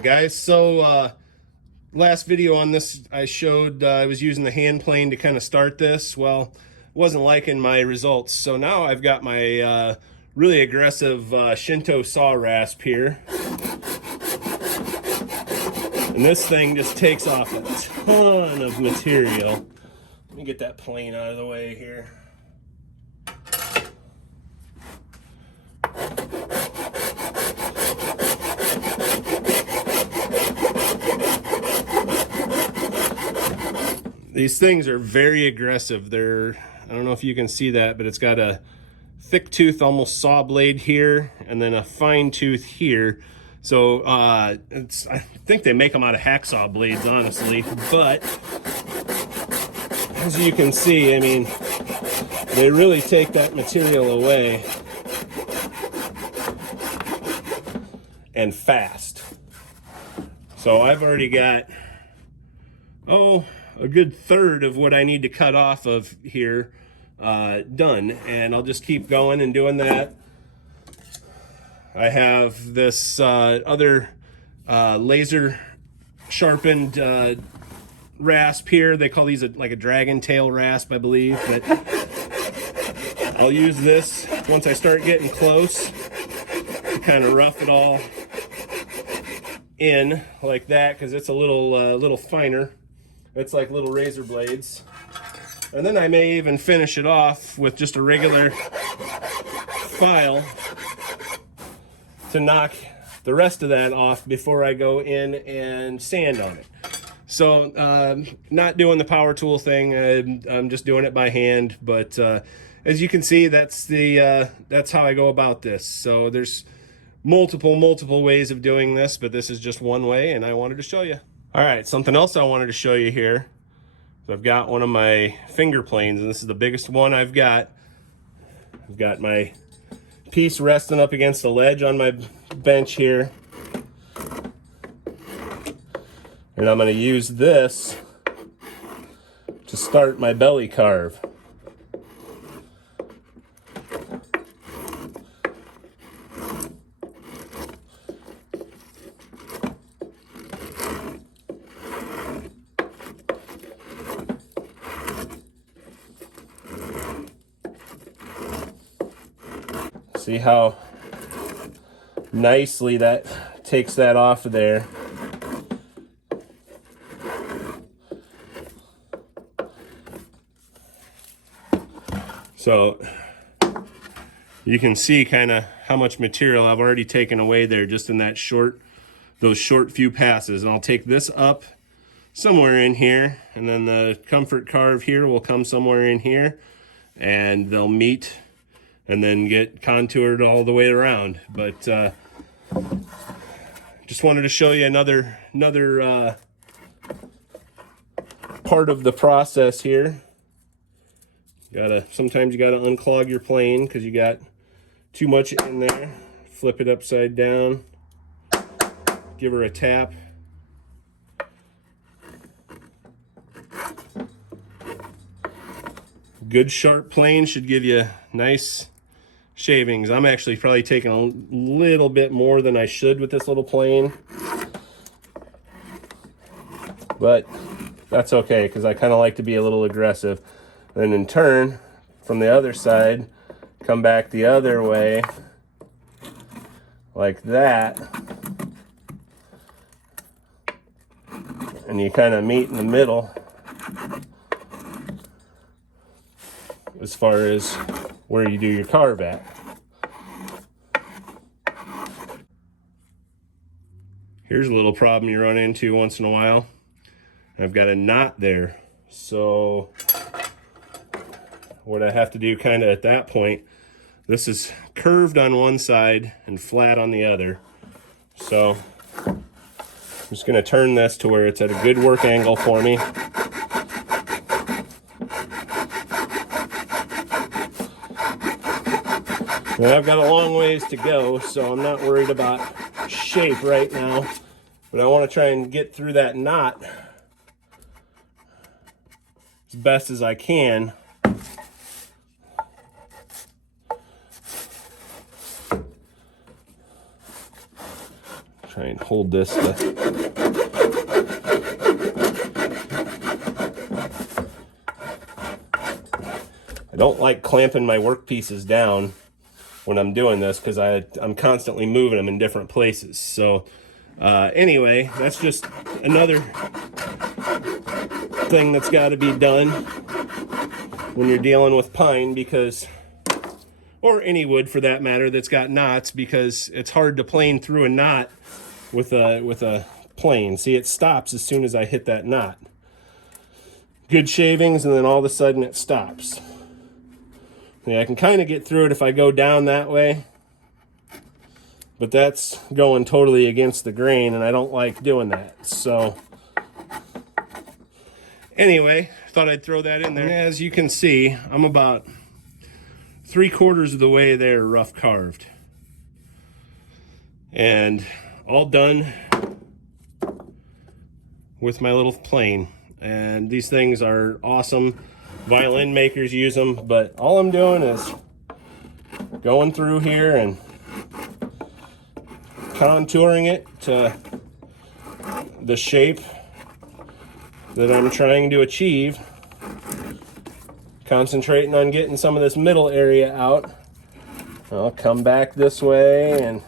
Alright guys, so last video on this I showed I was using the hand plane to kind of start this. Well, wasn't liking my results, so now I've got my really aggressive Shinto saw rasp here. And this thing just takes off a ton of material. Let me get that plane out of the way here. These things are very aggressive. I don't know if you can see that, but it's got a thick tooth, almost saw blade here, and then a fine tooth here. So I think they make them out of hacksaw blades, honestly. But as you can see, I mean, they really take that material away, and fast. So I've already got, a good third of what I need to cut off of here done, and I'll just keep going and doing that. I have this other laser sharpened rasp here. They call these like a dragon tail rasp, I believe, but I'll use this once I start getting close to kind of rough it all in like that, because it's a little finer. It's like little razor blades. And then I may even finish it off with just a regular file to knock the rest of that off before I go in and sand on it. So not doing the power tool thing, I'm just doing it by hand. But as you can see, that's how I go about this. So there's multiple ways of doing this, but this is just one way, and I wanted to show you. All right, something else I wanted to show you here. So I've got one of my finger planes, and this is the biggest one I've got. I've got my piece resting up against the ledge on my bench here. And I'm gonna use this to start my belly carve. See how nicely that takes that off of there. So you can see kind of how much material I've already taken away there just in that those short few passes. And I'll take this up somewhere in here, and then the comfort carve here will come somewhere in here, and they'll meet and then get contoured all the way around. But just wanted to show you another part of the process here. Sometimes you gotta unclog your plane because you got too much in there. Flip it upside down, give her a tap. Good sharp plane should give you nice shavings. I'm actually probably taking a little bit more than I should with this little plane, but that's okay because I kind of like to be a little aggressive. Then in turn, from the other side, come back the other way like that, and you kind of meet in the middle as far as where you do your carve at. Here's a little problem you run into once in a while. I've got a knot there. So what I have to do kind of at that point, this is curved on one side and flat on the other. So I'm just gonna turn this to where it's at a good work angle for me. And I've got a long ways to go, so I'm not worried about shape right now, but I want to try and get through that knot as best as I can. try and hold this. I don't like clamping my workpieces down when I'm doing this because I'm constantly moving them in different places. So anyway, that's just another thing that's got to be done when you're dealing with pine, because, or any wood for that matter that's got knots, because it's hard to plane through a knot with a plane. See, it stops as soon as I hit that knot. Good shavings, and then all of a sudden it stops. Yeah, I can kind of get through it if I go down that way, but that's going totally against the grain, and I don't like doing that. So anyway, thought I'd throw that in there. And as you can see, I'm about 3/4 of the way there, rough carved, and all done with my little plane. And these things are awesome. Violin makers use them, but all I'm doing is going through here and contouring it to the shape that I'm trying to achieve. Concentrating on getting some of this middle area out. I'll come back this way and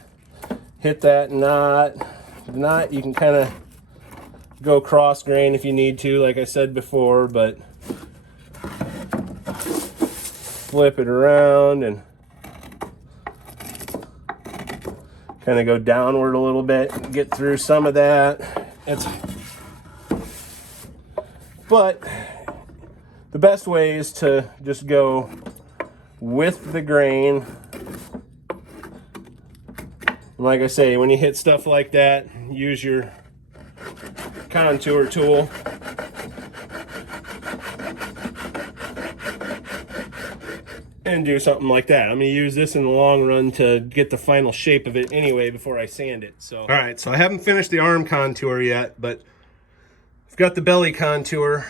hit that knot. The knot, you can kind of go cross grain if you need to, like I said before, but flip it around and kind of go downward a little bit and get through some of that. But the best way is to just go with the grain. Like I say, when you hit stuff like that, use your contour tool. And do something like that. I'm going to use this in the long run to get the final shape of it anyway before I sand it. So, all right, so I haven't finished the arm contour yet, but I've got the belly contour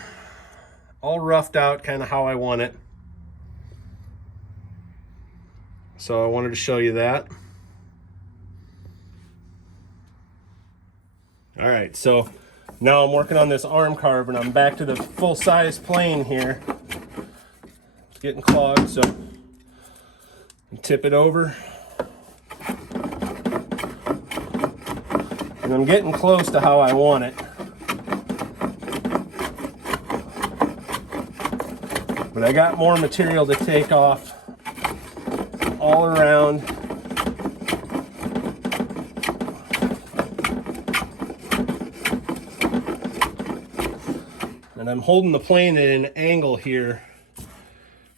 all roughed out kind of how I want it. So I wanted to show you that. All right, so now I'm working on this arm carve, and I'm back to the full-size plane here. It's getting clogged, so tip it over. And I'm getting close to how I want it. But I got more material to take off all around. And I'm holding the plane at an angle here,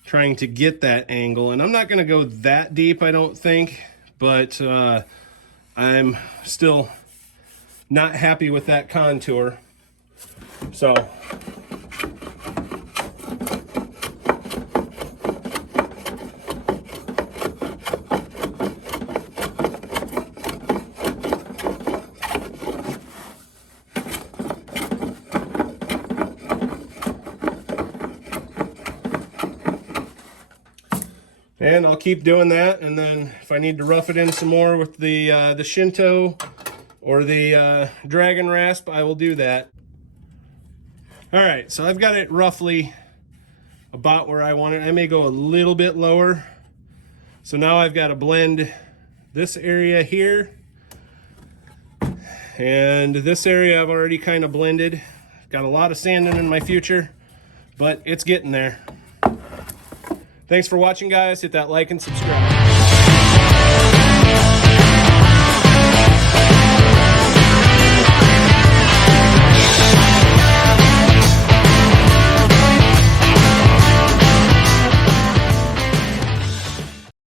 trying to get that angle. And I'm not going to go that deep, I don't think, but I'm still not happy with that contour. So and I'll keep doing that, and then if I need to rough it in some more with the Shinto or the Dragon Rasp, I will do that. All right, so I've got it roughly about where I want it. I may go a little bit lower. So now I've got to blend this area here, and this area I've already kind of blended. Got a lot of sanding in my future, but it's getting there. Thanks for watching, guys. Hit that like and subscribe.